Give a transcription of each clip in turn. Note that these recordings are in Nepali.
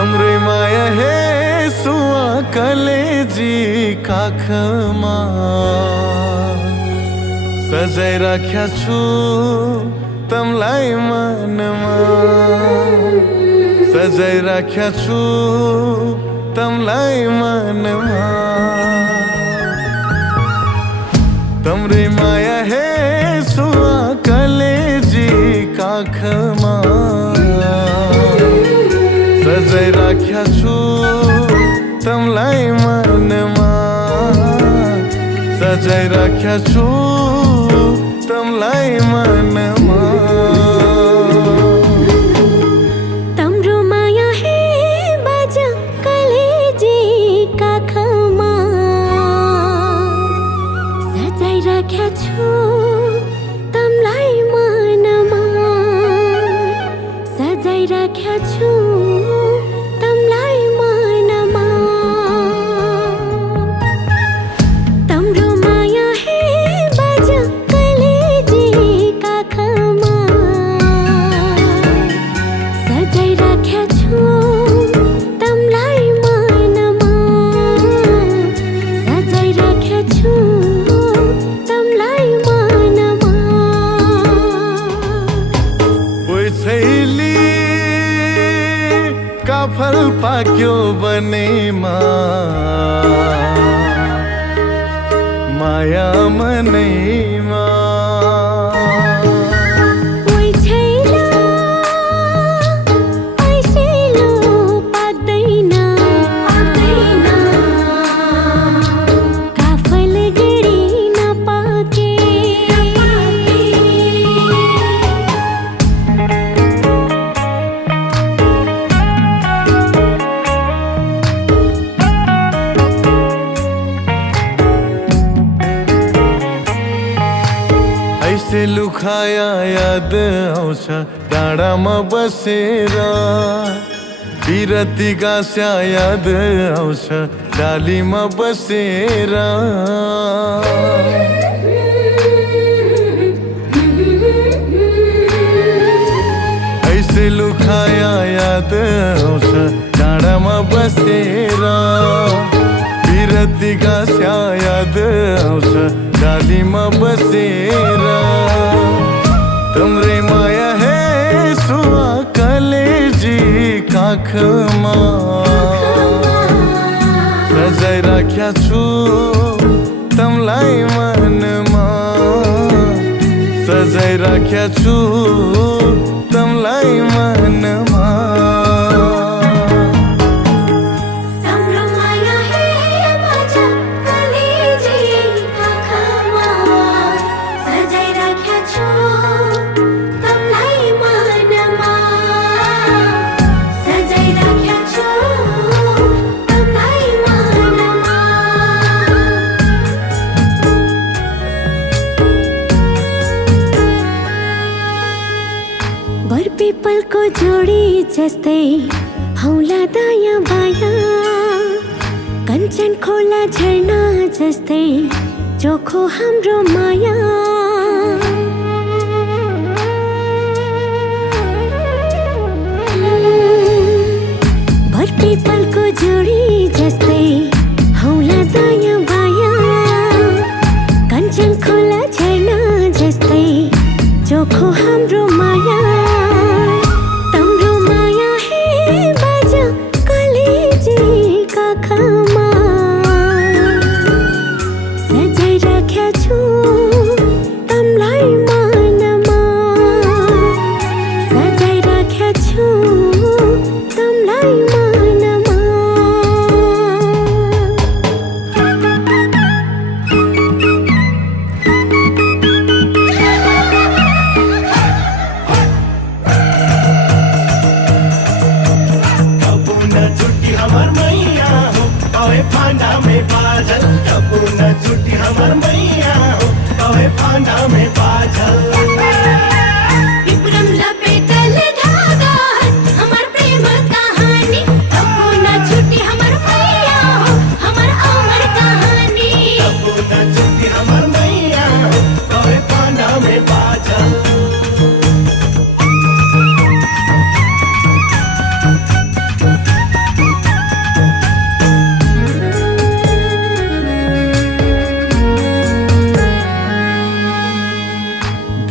तम्रै माया हे सुवा कलेजी काखमा सजाइ राख्या छु तमलाई मनमा सजाइ राख्या छु तमलाई मनमा तम्रै माया हे सुवा कलेजी काखमा सजाइ राख्या छु तमलाई मनमा सजाइ राख्या छु तमलाई मनमा तम्रो माया हे बाजा कलेजी काखमा सजाइ राख्या छु तमलाई मनमा सजाइ राख्या छु तमलाई मनमा तम्रो माया हे बाजा कलेजी काखमा सजाइ राख्या छु तमलाई मनमा सजाइ राख्या छु तमलाई मनमा ओइ छैली काफल पाक्यो बनेमा माया मनैमा ओइ छैला ऐसेलो पाक्दैन काफल गरी नपाके ऐसे लुखाया याद आउँछ डाँडामा बसेर बिरती गास्या याद आउँछ डालीमा बसेर ऐसे लुखाया याद आउँछ डाँडामा बसेर बिरती गास्या याद आउँछ डालीमा बसेर तम्रै माया हे सुवा कलेजी काखमा सजाइ राख्या छु तमलाई मनमा सजाइ राख्या छु तमलाई मनमा तम्रो माया हे बाजा कलेजी काखमा सजाइ राख्या छु तमलाई मनमा सजाइ राख्या छु तमलाई मनमा बर पिपलको जोडी जस्तै हौला दायाँ बायाँ कञ्चन खोला झरना जस्तै चोखो हाम्रो माया बर पिपलको जोडी जस्तै हौला दायाँ बायाँ कञ्चन खोला झरना जस्तै चोखो हाम्रो माया तम्रो माया हे बाजा कलेजी काखमा सजाइ राख्या छु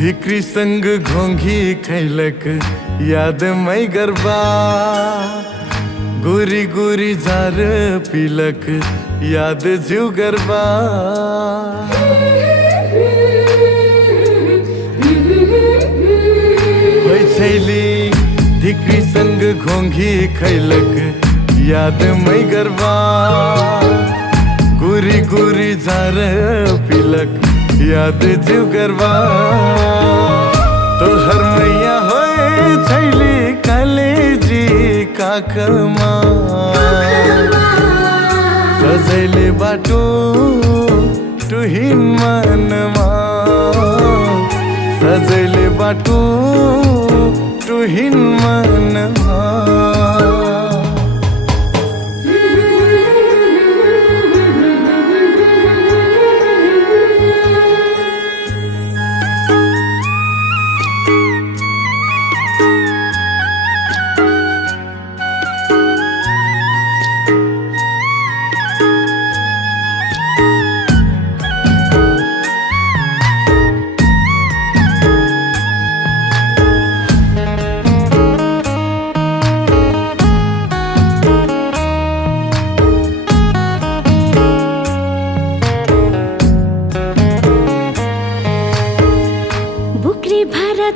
धिक्रीसँग घोंघी खैलक यादमै गरबा गोरी गोरी जार पिलक याद ज्यू गरबा होइ छैली धिक्रीसँग घोंघी खैलक यादमै गरबा गोरी गोरी जार पिलक याद ज्यू गरबा तोहर मैया होए छैली कलेजी काखमा सजैले बाटो तुहिन मनमा सजैले बाटो तुहिन मनमा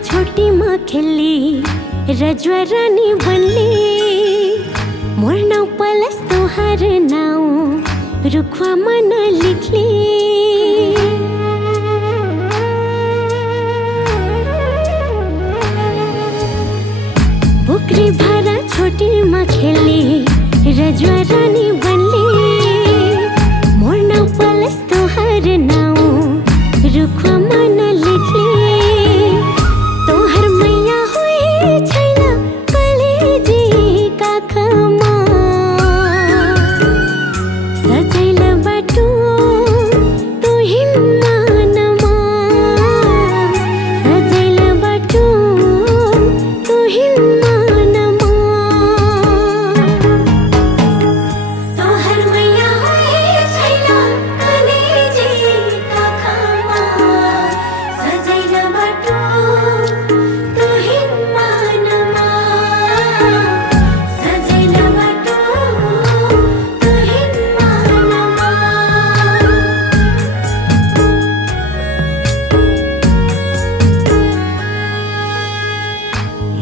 छोटी माँ खेली रजवा रानी बनली मोर नाउ पलस तोहार नाउ रुखवा मन लिखली बुकरी भरा छोटी माँ खेली रजवा रानी बनली मोर नाउ पलस तोहार नाउ रुखवा मन लिखली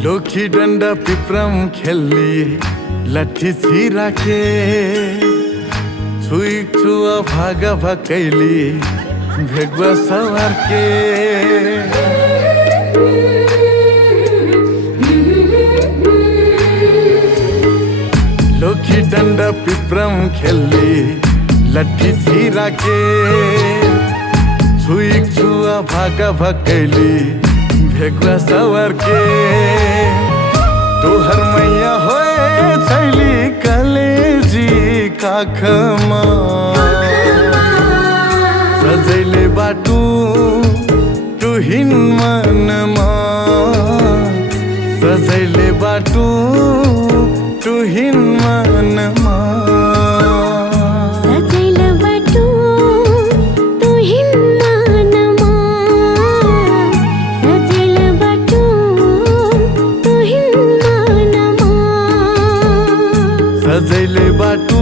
लोखी डंडा पिपरम खेली लठी छिरा के छुई छुआ भागा भकैली भेगवा सवार के लोखी डंडा पिपरम खेली लठी छिरा के छुई छुआ भागा भकैली भेगवा सवार के तोहर मैया होए छैली कलेजी काखमा सजैले बाटो तुहिन मनमा सजैले बाटो तुहिन मनमा सजैले बाटो